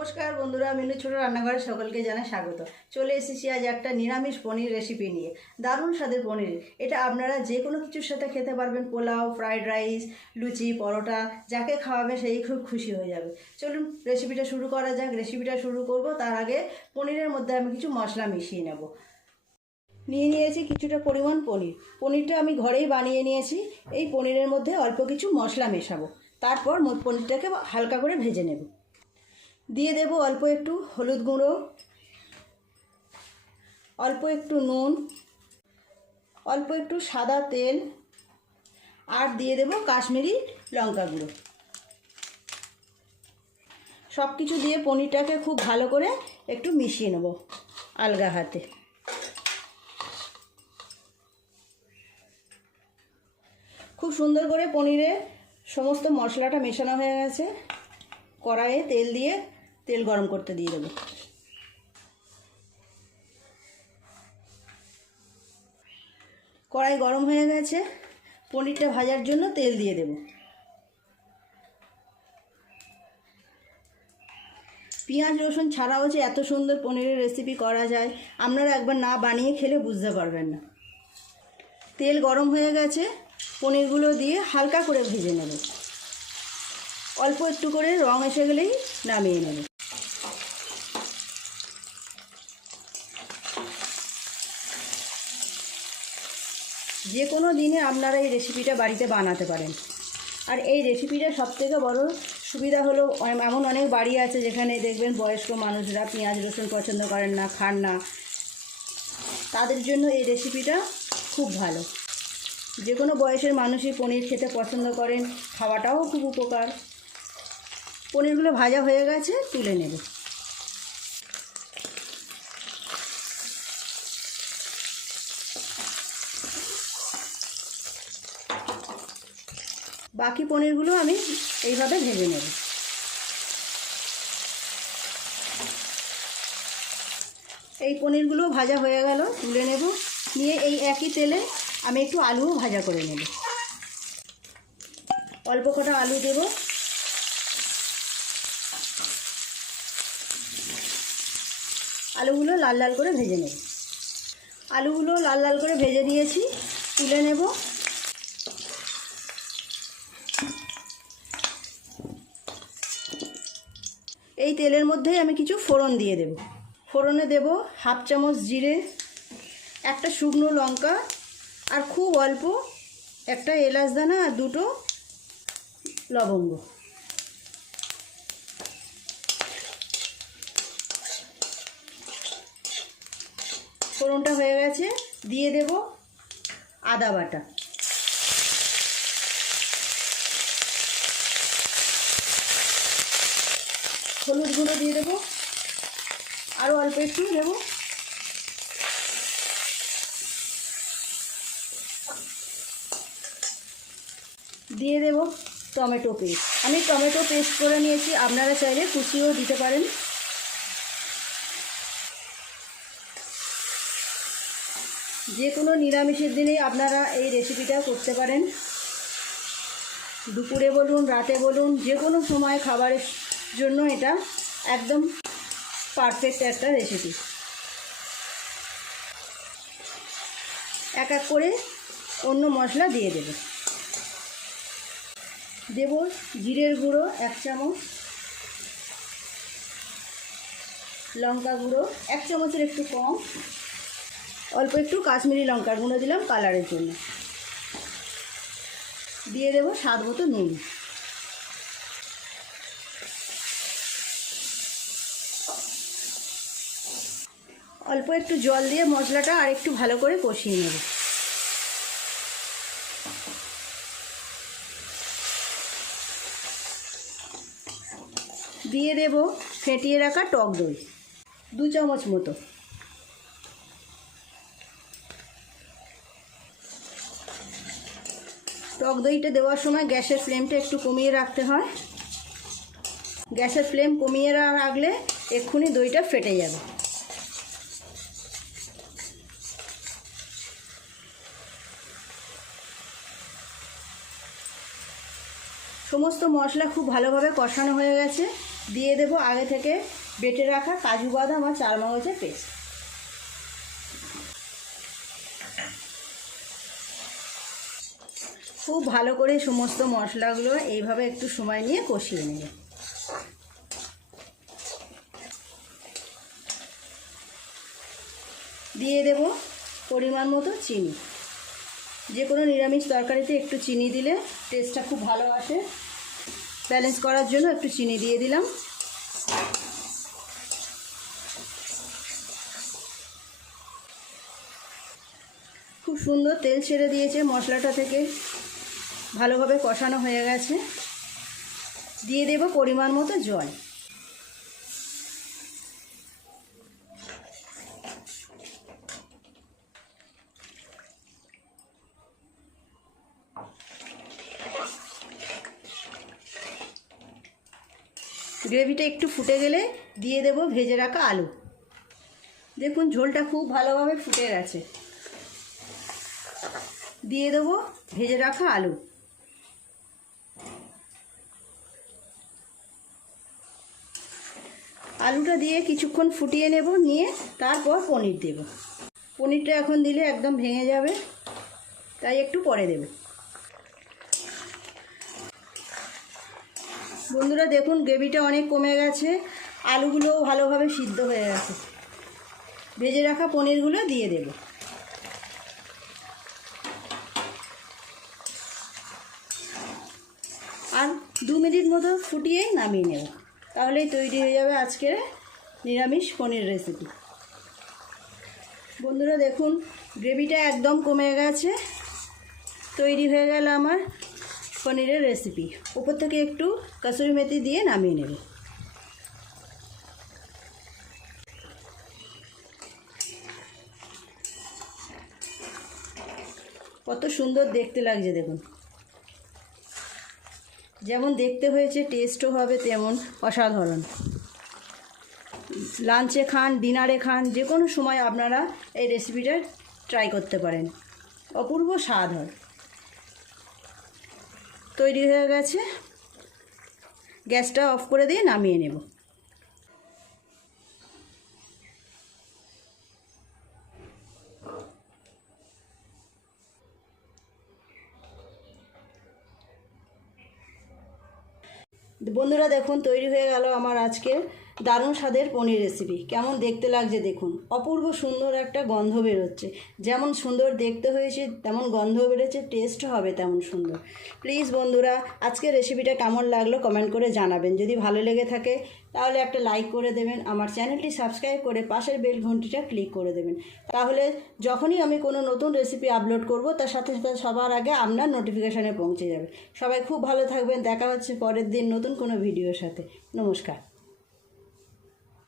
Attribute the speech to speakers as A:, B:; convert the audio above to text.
A: নমস্কার বন্ধুরা মিনু ছোট রান্নাঘরে সকলকে জানাই স্বাগত। চলে এসেছি আজ একটা নিরামিষ পনির রেসিপি নিয়ে। দারুণ স্বাদের পনির। এটা আপনারা যে কোনো কিছুর সাথে খেতে পারবেন, পোলাও ফ্রাইড রাইস লুচি, পরোটা, যাকে খাওয়াবে সেই খুব খুশি হয়ে যাবে। চলুন রেসিপিটা শুরু করা যাক। রেসিপিটা শুরু করব, তার আগে পনিরের মধ্যে আমি কিছু মশলা মিশিয়ে নেব। নিয়ে নিয়েছি কিছুটা পরিমাণ পনির। পনিরটা আমি ঘরেই বানিয়ে নিয়েছি। এই পনিরের মধ্যে অল্প কিছু মশলা মেশাবো। তারপর পনিরটাকে হালকা করে ভেজে নেব। দিয়ে দেব অল্প একটু হলুদ গুঁড়ো, অল্প একটু নুন, অল্প একটু সাদা তেল, আর দিয়ে দেব কাশ্মীরি লঙ্কা গুঁড়ো। সব কিছু দিয়ে পনিরটাকে খুব ভালো করে একটু মিশিয়ে নেব আলগা হাতে। খুব সুন্দর করে পনিরে সমস্ত মশলাটা মেশানো হয়ে গেছে। কড়াইয়ে তেল দিয়ে তেল গরম করতে দিয়ে দেবো। কড়াই গরম হয়ে গেছে, পনিরটা ভাজার জন্য তেল দিয়ে দেব। পেঁয়াজ, রসুন ছাড়াও যে এত সুন্দর পনিরের রেসিপি করা যায়, আপনারা একবার না বানিয়ে খেলে বুঝতে পারবেন না। তেল গরম হয়ে গেছে, পনিরগুলো দিয়ে হালকা করে ভেজে নেব। অল্প একটু করে রং এসে গেলেই নামিয়ে নেব। যে কোনো দিনে আপনারা এই রেসিপিটা বাড়িতে বানাতে পারেন। আর এই রেসিপিটা সবথেকে বড় সুবিধা হলো এমন অনেক বাড়ি আছে যেখানে দেখবেন বয়স্ক মানুষরা পেঁয়াজ, রসুন পছন্দ করেন না, খান না। তাদের জন্য এই রেসিপিটা খুব ভালো। যে কোনো বয়সের মানুষই পনির খেতে পছন্দ করেন, খাওয়াটাও খুব উপকার। পনিরগুলো ভাজা হয়ে গেছে, তুলে নেব। বাকি পনিরগুলো আমি এইভাবে ভেজে নেব। এই পনিরগুলো ভাজা হয়ে গেল, তুলে নেব। নিয়ে এই একই তেলে আমি একটু আলুও ভাজা করে নেব। অল্প কটা আলু দেব। আলুগুলো লাল লাল করে ভেজে নেব। আলুগুলো লাল লাল করে ভেজে নিয়েছি, তুলে নেব। এই তেলের মধ্যেই আমি কিছু ফোড়ন দিয়ে দেব। ফোড়নে দেব হাফ চামচ জিরে, একটা শুকনো লঙ্কা আর খুব অল্প একটা এলাচ দানা আর দুটো লবঙ্গ। ফোড়নটা হয়ে গেছে, দিয়ে দেব আদা বাটা। হলুদ গুঁড়ো দিয়ে দেবো। আরও অল্প একটু দেবো দিয়ে দেব টমেটো পেস্ট। আমি টমেটো পেস্ট করে নিয়েছি, আপনারা চাইলে কুচিও দিতে পারেন। যে কোনো নিরামিষের দিনে আপনারা এই রেসিপিটা করতে পারেন। দুপুরে বলুন, রাতে বলুন, যে কোনো সময় খাবারের জন্য এটা একদম পারফেক্ট একটা রেসিপি এক এক করে অন্য মশলা দিয়ে দেবে। দেব জিরের গুঁড়ো এক চামচ। লঙ্কা গুঁড়ো এক চামচের একটু কম। অল্প একটু কাশ্মীরি লঙ্কার গুঁড়ো দিলাম কালারের জন্য। দিয়ে দেবো স্বাদ মতো নুন। অল্প একটু জল দিয়ে মশলাটা আর একটু ভালো করে কষিয়ে নেব। দিয়ে দেব ফেটিয়ে রাখা টক দই, দু চামচ মতো। টক দইটা দেওয়ার সময় গ্যাসের ফ্লেমটা একটু কমিয়ে রাখতে হয়। গ্যাসের ফ্লেম কমিয়ে রাখলে এক্ষুনি দইটা ফেটে যাবে। সমস্ত মশলা খুব ভালোভাবে কষানো হয়ে গেছে। দিয়ে দেবো আগে থেকে বেটে রাখা কাজু বাদাম আর চার চারমগজের পেস্ট। খুব ভালো করে সমস্ত মশলাগুলো এইভাবে একটু সময় নিয়ে কষিয়ে নেবে দিয়ে দেব পরিমাণ মতো চিনি। যে কোনো নিরামিষ তরকারিতে একটু চিনি দিলে টেস্টটা খুব ভালো আসে। ব্যালেন্স করার জন্য একটু চিনি দিয়ে দিলাম। খুব সুন্দর তেল ছেড়ে দিয়েছে মশলাটা থেকে। ভালোভাবে কষানো হয়ে গেছে। দিয়ে দেব পরিমাণ মতো জল। গ্রেভিটা একটু ফুটে গেলে দিয়ে দেব ভেজে রাখা আলু। দেখুন ঝোলটা খুব ভালোভাবে ফুটে গেছে। দিয়ে দেবো ভেজে রাখা আলু। আলুটা দিয়ে কিছুক্ষণ ফুটিয়ে নেব, নিয়ে তারপর পনির দেব। পনিরটা এখন দিলে একদম ভেঙে যাবে, তাই একটু পরে দেব। বন্ধুরা দেখুন, গ্রেভিটা অনেক কমে গেছে। আলুগুলোও ভালোভাবে সিদ্ধ হয়ে গেছে। ভেজে রাখা পনিরগুলো দিয়ে দেবো। আর দু মিনিট মতো ফুটিয়ে নামিয়ে নেব। তাহলেই তৈরি হয়ে যাবে আজকের নিরামিষ পনির রেসিপি বন্ধুরা দেখুন, গ্রেভিটা একদম কমে গেছে। তৈরি হয়ে গেল আমার পনিরের রেসিপি উপর থেকে একটু কাসুরি মেথি দিয়ে নামিয়ে নেব। কত সুন্দর দেখতে লাগছে দেখুন। যেমন দেখতে হয়েছে টেস্টও হবে তেমন অসাধারণ। লাঞ্চে খান, ডিনারে খান, যে কোনো সময় আপনারা এই রেসিপিটা ট্রাই করতে পারেন। অপূর্ব স্বাদ হয়। তৈরি হয়ে গেছে। গ্যাসটা অফ করে দিয়ে নামিয়ে নেব। বন্ধুরা দেখুন, তৈরি হয়ে গেল আমার আজকে দারুণ স্বাদের পনির রেসিপি কেমন দেখতে লাগছে দেখুন। অপূর্ব সুন্দর একটা গন্ধ বেরোচ্ছে। যেমন সুন্দর দেখতে হয়েছে, তেমন গন্ধ বেরোচ্ছে টেস্ট হবে তেমন সুন্দর। প্লিজ বন্ধুরা, আজকের রেসিপিটা কেমন লাগল কমেন্ট করে জানাবেন। যদি ভালো লেগে থাকে, তাহলে একটা লাইক করে দেবেন। আমার চ্যানেলটি সাবস্ক্রাইব করে পাশের বেল ঘন্টিটা ক্লিক করে দেবেন। তাহলে যখনই আমি কোনো নতুন রেসিপি আপলোড করব, তার সাথে সাথে সবার আগে আপনার নোটিফিকেশানে পৌঁছে যাবে। সবাই খুব ভালো থাকবেন। দেখা হচ্ছে পরের দিন নতুন কোনো ভিডিওর সাথে। নমস্কার।